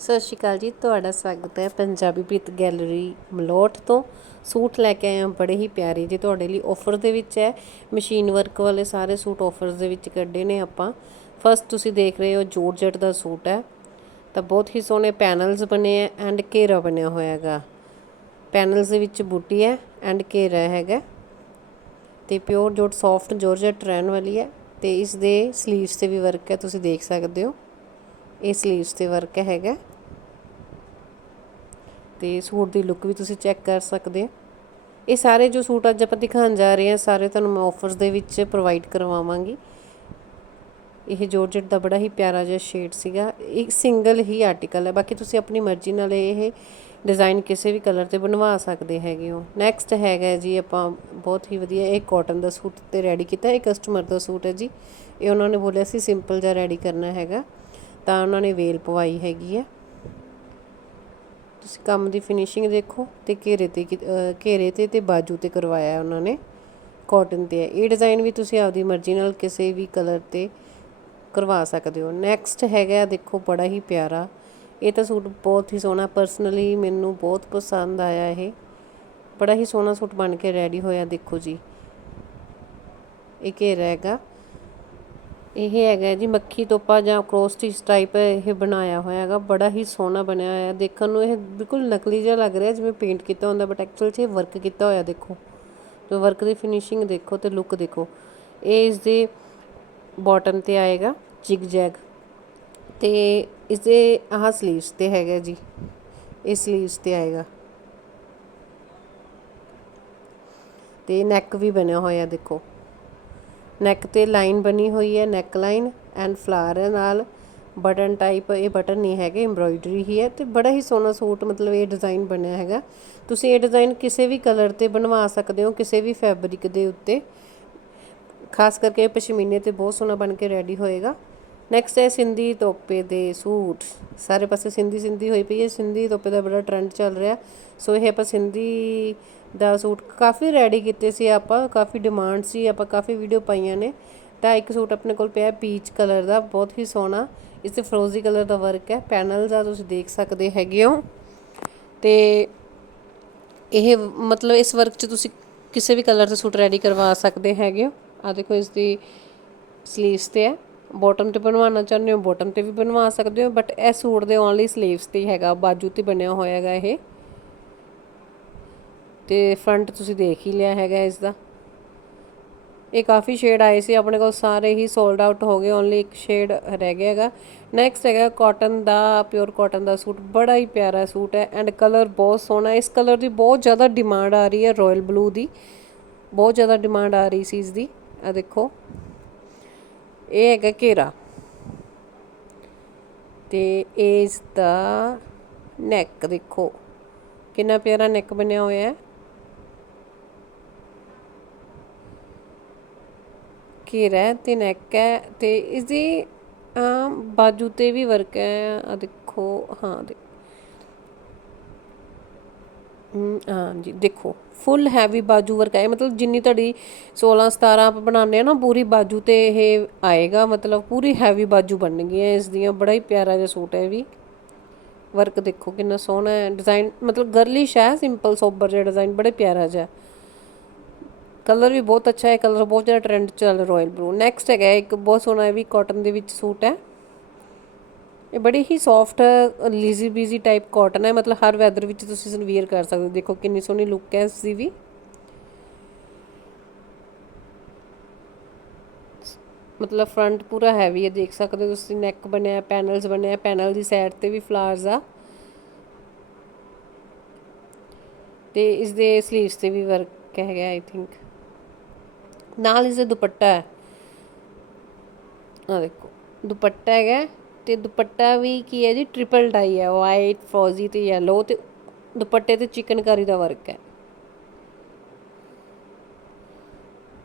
ਸਤਿ ਸ਼੍ਰੀ ਅਕਾਲ ਜੀ, ਤੁਹਾਡਾ ਸਵਾਗਤ ਹੈ ਪੰਜਾਬੀ ਪ੍ਰੀਤ ਗੈਲਰੀ ਮਲੋਟ ਤੋਂ। ਸੂਟ ਲੈ ਕੇ ਆਏ ਹਾਂ, ਬੜੇ ਹੀ ਪਿਆਰੇ ਜੇ ਤੁਹਾਡੇ ਲਈ ਆਫਰ ਦੇ ਵਿੱਚ ਹੈ। ਮਸ਼ੀਨ ਵਰਕ ਵਾਲੇ ਸਾਰੇ ਸੂਟ ਆਫਰਸ ਦੇ ਵਿੱਚ ਕੱਢੇ ਨੇ ਆਪਾਂ। ਫਸਟ ਤੁਸੀਂ ਦੇਖ ਰਹੇ ਹੋ ਜੋਰਜਟ ਦਾ ਸੂਟ ਹੈ। ਤਾਂ ਬਹੁਤ ਹੀ ਸੋਹਣੇ ਪੈਨਲਸ ਬਣੇ ਹੈ ਐਂਡ ਘੇਰਾ ਬਣਿਆ ਹੋਇਆ ਹੈਗਾ। ਪੈਨਲਸ ਦੇ ਵਿੱਚ ਬੂਟੀ ਹੈ ਐਂਡ ਘੇਰਾ ਹੈਗਾ। ਤੇ ਪਿਓਰ ਜੋਟ ਸੌਫਟ ਜੋਰਜਟ ਰਹਿਣ ਵਾਲੀ ਹੈ। ਤੇ ਇਸ ਦੇ ਸਲੀਵਸ ਤੇ ਵੀ ਵਰਕ ਹੈ, ਤੁਸੀਂ ਦੇਖ ਸਕਦੇ ਹੋ। ਇਹ ਸਲੀਵਸ ਤੇ ਵਰਕ ਹੈਗਾ। ਤੇ ਸੂਟ ਦੀ ਲੁੱਕ ਵੀ ਤੁਸੀਂ ਚੈੱਕ ਕਰ ਸਕਦੇ ਹੋ। ਇਹ ਸਾਰੇ ਜੋ ਸੂਟ ਅੱਜ ਆਪਾਂ ਦਿਖਾਉਣ ਜਾ ਰਹੇ ਹਾਂ, ਸਾਰੇ ਤੁਹਾਨੂੰ ਮੈਂ ਆਫਰਸ ਦੇ ਵਿੱਚ ਪ੍ਰੋਵਾਈਡ ਕਰਵਾਵਾਂਗੀ। ਇਹ ਜੋਰਜਟ ਦਾ ਬੜਾ ਹੀ ਪਿਆਰਾ ਜਿਹਾ ਸ਼ੇਡ ਸੀਗਾ। ਇੱਕ ਸਿੰਗਲ ਹੀ ਆਰਟੀਕਲ ਹੈ। ਬਾਕੀ ਤੁਸੀਂ ਆਪਣੀ ਮਰਜ਼ੀ ਨਾਲ ਇਹ ਡਿਜ਼ਾਈਨ ਕਿਸੇ ਵੀ ਕਲਰ ਤੇ ਬਣਵਾ ਸਕਦੇ ਹੈਗੇ ਹੋ। ਨੈਕਸਟ ਹੈਗਾ ਜੀ ਆਪਾਂ, ਬਹੁਤ ਹੀ ਵਧੀਆ ਇਹ ਕਾਟਨ ਦਾ ਸੂਟ ਤੇ ਰੈਡੀ ਕੀਤਾ ਇਹ ਕਸਟਮਰ ਦਾ ਸੂਟ ਹੈ ਜੀ। ਇਹ ਉਹਨਾਂ ਨੇ ਬੋਲਿਆ ਸੀ ਸਿੰਪਲ ਜਿਹਾ ਰੈਡੀ ਕਰਨਾ ਹੈਗਾ। ਤਾਂ ਉਹਨਾਂ ਨੇ ਵੇਲ ਪਵਾਈ ਹੈਗੀ ਹੈ। ਤੁਸੀਂ ਕੰਮ ਦੀ ਫਿਨਿਸ਼ਿੰਗ ਦੇਖੋ ਤੇ ਘੇਰੇ ਤੇ ਘੇਰੇ ਤੇ ਤੇ ਬਾਜੂ ਤੇ ਕਰਵਾਇਆ ਉਹਨਾਂ ਨੇ ਕਾਟਨ ਤੇ ਹੈ। ਇਹ ਡਿਜ਼ਾਈਨ ਵੀ ਤੁਸੀਂ ਆਪਦੀ ਮਰਜ਼ੀ ਨਾਲ ਕਿਸੇ ਵੀ ਕਲਰ ਤੇ ਕਰਵਾ ਸਕਦੇ ਹੋ। ਨੈਕਸਟ ਹੈਗਾ, ਦੇਖੋ, ਬੜਾ ਹੀ ਪਿਆਰਾ। ਇਹ ਤਾਂ ਸੂਟ ਬਹੁਤ ਹੀ ਸੋਹਣਾ ਪਰਸਨਲੀ ਮੈਨੂੰ ਬਹੁਤ ਪਸੰਦ ਆਇਆ ਇਹ। ਬੜਾ ਹੀ ਸੋਹਣਾ ਸੂਟ ਬਣ ਕੇ ਰੈਡੀ ਹੋਇਆ, ਦੇਖੋ ਜੀ। ਇਹ ਘੇਰਾ ਹੈਗਾ। ਇਹ ਹੈਗਾ ਜੀ ਮੱਖੀ ਤੋਪਾ ਜਾਂ ਕ੍ਰੋਸ ਸਟਿਚ ਟਾਈਪ ਇਹ ਬਣਾਇਆ ਹੋਇਆ ਹੈਗਾ। ਬੜਾ ਹੀ ਸੋਹਣਾ ਬਣਿਆ ਹੋਇਆ। ਦੇਖਣ ਨੂੰ ਇਹ ਬਿਲਕੁਲ ਨਕਲੀ ਜਿਹਾ ਲੱਗ ਰਿਹਾ ਜਿਵੇਂ ਪੇਂਟ ਕੀਤਾ ਹੁੰਦਾ ਬਟ ਐਕਚੁਅਲ 'ਚ ਇਹ ਵਰਕ ਕੀਤਾ ਹੋਇਆ ਦੇਖੋ। ਤੇ ਵਰਕ ਦੀ ਫਿਨਿਸ਼ਿੰਗ ਦੇਖੋ ਤੇ ਲੁੱਕ ਦੇਖੋ। ਇਹ ਇਸ ਦੇ ਬਾਟਮ ਤੇ ਆਏਗਾ ਜਿਗ ਜੈਗ ਤੇ ਇਸ ਦੇ ਆਹ ਸਲੀਵਸ ਤੇ ਹੈਗਾ ਜੀ। ਇਹ ਸਲੀਵਸ ਤੇ ਆਏਗਾ। ਤੇ ਨੈਕ ਵੀ ਬਣਿਆ ਹੋਇਆ ਦੇਖੋ। ਨੈਕ ਤੇ ਲਾਈਨ ਬਣੀ ਹੋਈ ਹੈ ਨੈਕ ਲਾਈਨ ਐਂਡ ਫਲਾਰ ਨਾਲ ਬਟਨ ਟਾਈਪ ਇਹ ਬਟਨ ਨਹੀਂ ਹੈਗੇ ਐਮਬ੍ਰੋਇਡਰੀ ਹੀ ਹੈ ਤੇ ਬੜਾ ਹੀ ਸੋਹਣਾ ਸੂਟ ਮਤਲਬ ਇਹ ਡਿਜ਼ਾਈਨ ਬਣਿਆ ਹੈਗਾ। ਤੁਸੀਂ ਇਹ ਡਿਜ਼ਾਈਨ ਕਿਸੇ ਵੀ ਕਲਰ ਤੇ ਬਣਵਾ ਸਕਦੇ ਹੋ, ਕਿਸੇ ਵੀ ਫੈਬਰਿਕ ਦੇ ਉੱਤੇ, ਖਾਸ ਕਰਕੇ ਪਸ਼ਮੀਨੇ ਤੇ ਬਹੁਤ ਸੋਹਣਾ ਬਣ ਕੇ ਰੈਡੀ ਹੋਏਗਾ। ਨੈਕਸਟ ਹੈ ਸਿੰਧੀ ਤੋਪੇ ਦੇ ਸੂਟ। ਸਾਰੇ ਪਾਸੇ ਸਿੰਧੀ ਸਿੰਧੀ ਹੋਈ ਪਈ ਹੈ। ਸਿੰਧੀ ਤੋਪੇ ਦਾ ਬੜਾ ਟ੍ਰੈਂਡ ਚੱਲ ਰਿਹਾ। ਸੋ ਇਹ ਆਪਾਂ ਸਿੰਧੀ ਦਾ ਸੂਟ ਕਾਫੀ ਰੈਡੀ ਕੀਤੇ ਸੀ ਆਪਾਂ। ਕਾਫੀ ਡਿਮਾਂਡ ਸੀ। ਆਪਾਂ ਕਾਫੀ ਵੀਡੀਓ ਪਾਈਆਂ ਨੇ। ਤਾਂ ਇੱਕ ਸੂਟ ਆਪਣੇ ਕੋਲ ਪਿਆ ਪੀਚ ਕਲਰ ਦਾ। ਬਹੁਤ ਹੀ ਸੋਹਣਾ। ਇਸ ਤੇ ਫਰੋਜ਼ੀ ਕਲਰ ਦਾ ਵਰਕ ਹੈ। ਪੈਨਲਸ ਆ ਤੁਸੀਂ ਦੇਖ ਸਕਦੇ ਹੈਗੇ ਹੋ। ਤੇ ਇਹ ਮਤਲਬ ਇਸ ਵਰਕ 'ਚ ਤੁਸੀਂ ਕਿਸੇ ਵੀ ਕਲਰ ਦਾ ਸੂਟ ਰੈਡੀ ਕਰਵਾ ਸਕਦੇ ਹੈਗੇ ਹੋ। ਆ ਦੇਖੋ, ਇਸ ਦੀ ਸਲੀਵਸ ਤੇ ਹੈ। ਬੋਟਮ ਤੇ ਬਣਵਾਉਣਾ ਚਾਹੁੰਦੇ ਹੋ, ਬੋਟਮ ਤੇ ਵੀ ਬਣਵਾ ਸਕਦੇ ਹੋ ਬਟ ਇਹ ਸੂਟ ਦੇ ਓਨਲੀ ਸਲੀਵਸ ਤੇ ਹੈਗਾ, ਬਾਜੂ ਤੇ ਬਣਿਆ ਹੋਇਆ ਹੈਗਾ ਇਹ। ਤੇ ਫਰੰਟ ਤੁਸੀਂ ਦੇਖ ਹੀ ਲਿਆ ਹੈਗਾ ਇਸ ਦਾ ਇਹ ਕਾਫੀ ਸ਼ੇਡ ਆਏ ਸੀ, ਆਪਣੇ ਕੋਲ ਸਾਰੇ ਹੀ ਸੋਲਡ ਆਊਟ ਹੋ ਗਏ ਓਨਲੀ ਇੱਕ ਸ਼ੇਡ ਰਹਿ ਗਿਆ ਹੈਗਾ। ਨੈਕਸਟ ਹੈਗਾ ਕਾਟਨ ਦਾ ਪਿਓਰ ਕਾਟਨ ਦਾ ਸੂਟ, ਬੜਾ ਹੀ ਪਿਆਰਾ ਸੂਟ ਹੈ ਐਂਡ ਕਲਰ ਬਹੁਤ ਸੋਹਣਾ, ਇਸ ਕਲਰ ਦੀ ਬਹੁਤ ਜ਼ਿਆਦਾ ਡਿਮਾਂਡ ਆ ਰਹੀ ਹੈ ਰਾਇਲ ਬਲੂ ਦੀ। ਬਹੁਤ ਜ਼ਿਆਦਾ ਡਿਮਾਂਡ ਆ ਰਹੀ ਸੀ ਇਸ ਦੀ ਆ ਦੇਖੋ। ਇਹ ਹੈਗਾ ਘੇਰਾ। ਤੇ ਇਸ ਦਾ ਨੈਕ ਦੇਖੋ, ਕਿੰਨਾ ਪਿਆਰਾ ਨੈਕ ਬਣਿਆ ਹੋਇਆ ਹੈ। ਘੇਰਾ ਹੈ ਤੇ ਨੈਕ ਹੈ ਤੇ ਇਸ ਦੀ ਬਾਜੂ ਤੇ ਵੀ ਵਰਕ ਹੈ। ਆ ਦੇਖੋ, ਹਾਂ ਦੇ ਹਾਂਜੀ ਦੇਖੋ ਫੁੱਲ ਹੈਵੀ ਬਾਜੂ ਵਰਕ ਹੈ। ਮਤਲਬ ਜਿੰਨੀ ਤੁਹਾਡੀ 16 17 ਆਪ ਬਣਾਉਂਦੇ ਆ ਨਾ, ਪੂਰੀ ਬਾਜੂ ਤੇ ਇਹ ਆਏਗਾ। ਮਤਲਬ ਪੂਰੀ ਹੈਵੀ ਬਾਜੂ ਬਣਨਗੀਆਂ। ਇਸ ਦੀਆਂ ਬੜਾ ਹੀ ਪਿਆਰਾ ਜਿਹਾ ਸੂਟ ਹੈ ਵੀ। ਵਰਕ ਦੇਖੋ ਕਿੰਨਾ ਸੋਹਣਾ ਹੈ। ਡਿਜ਼ਾਈਨ ਮਤਲਬ ਗਰਲਿਸ਼ ਹੈ ਸਿੰਪਲ ਸੋਬਰ ਜਿਹਾ ਡਿਜ਼ਾਈਨ ਬੜੇ ਪਿਆਰਾ ਜਿਹਾ। ਕਲਰ ਵੀ ਬਹੁਤ ਅੱਛਾ ਹੈ। ਕਲਰ ਬਹੁਤ ਜ਼ਿਆਦਾ ਟ੍ਰੈਂਡ ਚੱਲ ਰੋਇਲ ਬਲੂ ਨੈਕਸਟ ਹੈਗਾ ਇੱਕ ਬਹੁਤ ਸੋਹਣਾ ਹੈ ਵੀ ਕਾਟਨ ਦੇ ਵਿੱਚ ਸੂਟ ਹੈ। ਇਹ ਬੜੀ ਹੀ ਸੌਫਟ ਲੀਜ਼ੀ ਬੀਜ਼ੀ ਟਾਈਪ ਕਾਟਨ ਹੈ। ਮਤਲਬ ਹਰ ਵੈਦਰ ਵਿੱਚ ਤੁਸੀਂ ਇਸਨੂੰ ਵੇਅਰ ਕਰ ਸਕਦੇ ਹੋ। ਦੇਖੋ ਕਿੰਨੀ ਸੋਹਣੀ ਲੁੱਕ ਹੈ ਇਸ ਦੀ ਵੀ। ਮਤਲਬ ਫਰੰਟ ਪੂਰਾ ਹੈਵੀ ਹੈ। ਦੇਖ ਸਕਦੇ ਹੋ ਤੁਸੀਂ ਨੈਕ ਬਣਿਆ ਪੈਨਲਸ ਬਣਿਆ ਪੈਨਲ ਦੀ ਸਾਈਡ ਤੇ ਵੀ ਫਲਾਵਰਸ ਆ। ਤੇ ਇਸ ਦੇ ਸਲੀਵਸ ਤੇ ਵੀ ਵਰਕ ਹੈਗਾ ਆਈ ਥਿੰਕ ਨਾਲ ਇਸ ਦਾ ਦੁਪੱਟਾ ਹੈ। ਆ ਦੇਖੋ, ਦੁਪੱਟਾ ਹੈਗਾ। ਤੇ ਦੁਪੱਟਾ ਵੀ ਕੀ ਹੈ ਜੀ ਟ੍ਰਿਪਲ ਡਾਈ ਹੈ ਵਾਈਟ ਫਰੋਜ਼ੀ ਤੇ ਯੈਲੋ ਤੇ ਦੁਪੱਟੇ ਤੇ ਚਿਕਨਕਾਰੀ ਦਾ ਵਰਕ ਹੈ।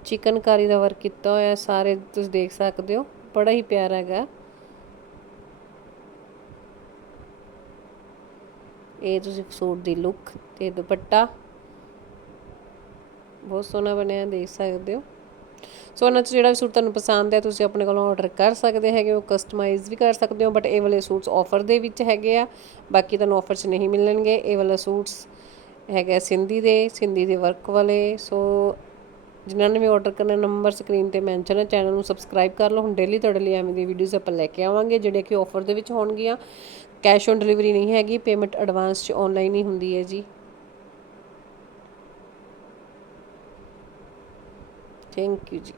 ਚਿਕਨਕਾਰੀ ਦਾ ਵਰਕ ਕੀਤਾ ਹੋਇਆ ਸਾਰੇ ਤੁਸੀਂ ਦੇਖ ਸਕਦੇ ਹੋ, ਬੜਾ ਹੀ ਪਿਆਰਾ ਹੈਗਾ। ਇਹ ਤੁਸੀਂ ਸੂਟ ਦੀ ਲੁੱਕ ਤੇ ਦੁਪੱਟਾ, ਬਹੁਤ ਸੋਹਣਾ ਬਣਿਆ, ਦੇਖ ਸਕਦੇ ਹੋ। ਸੋ ਉਹਨਾਂ 'ਚ ਜਿਹੜਾ ਵੀ ਸੂਟ ਤੁਹਾਨੂੰ ਪਸੰਦ ਹੈ, ਤੁਸੀਂ ਆਪਣੇ ਕੋਲੋਂ ਆਰਡਰ ਕਰ ਸਕਦੇ ਹੈਗੇ ਹੋ ਕਸਟਮਾਈਜ਼ ਵੀ ਕਰ ਸਕਦੇ ਹੋ ਬਟ ਇਹ ਵਾਲੇ ਸੂਟਸ ਆਫਰ ਦੇ ਵਿੱਚ ਹੈਗੇ ਆ। ਬਾਕੀ ਤੁਹਾਨੂੰ ਆਫਰ 'ਚ ਨਹੀਂ ਮਿਲਣਗੇ। ਇਹ ਵਾਲਾ ਸੂਟਸ ਹੈਗਾ ਸਿੰਧੀ ਦੇ ਸਿੰਧੀ ਦੇ ਵਰਕ ਵਾਲੇ। ਸੋ ਜਿਨ੍ਹਾਂ ਨੇ ਵੀ ਆਰਡਰ ਕਰਨਾ ਨੰਬਰ ਸਕਰੀਨ ਤੇ ਮੈਂਸ਼ਨ ਹੈ ਚੈਨਲ ਨੂੰ ਸਬਸਕ੍ਰਾਈਬ ਕਰ ਲਓ। ਹੁਣ ਡੇਲੀ ਤੁਹਾਡੇ ਲਈ ਐਵੇਂ ਦੀ ਵੀਡੀਓਜ਼ ਆਪਾਂ ਲੈ ਕੇ ਆਵਾਂਗੇ, ਜਿਹੜੇ ਕਿ ਆਫਰ ਦੇ ਵਿੱਚ ਹੋਣਗੀਆਂ। ਕੈਸ਼ ਔਨ ਡਿਲੀਵਰੀ ਨਹੀਂ ਹੈਗੀ ਪੇਮੈਂਟ ਐਡਵਾਂਸ 'ਚ ਆਨਲਾਈਨ ਹੀ ਹੁੰਦੀ ਹੈ ਜੀ। ਥੈਂਕ ਯੂ ਜੀ।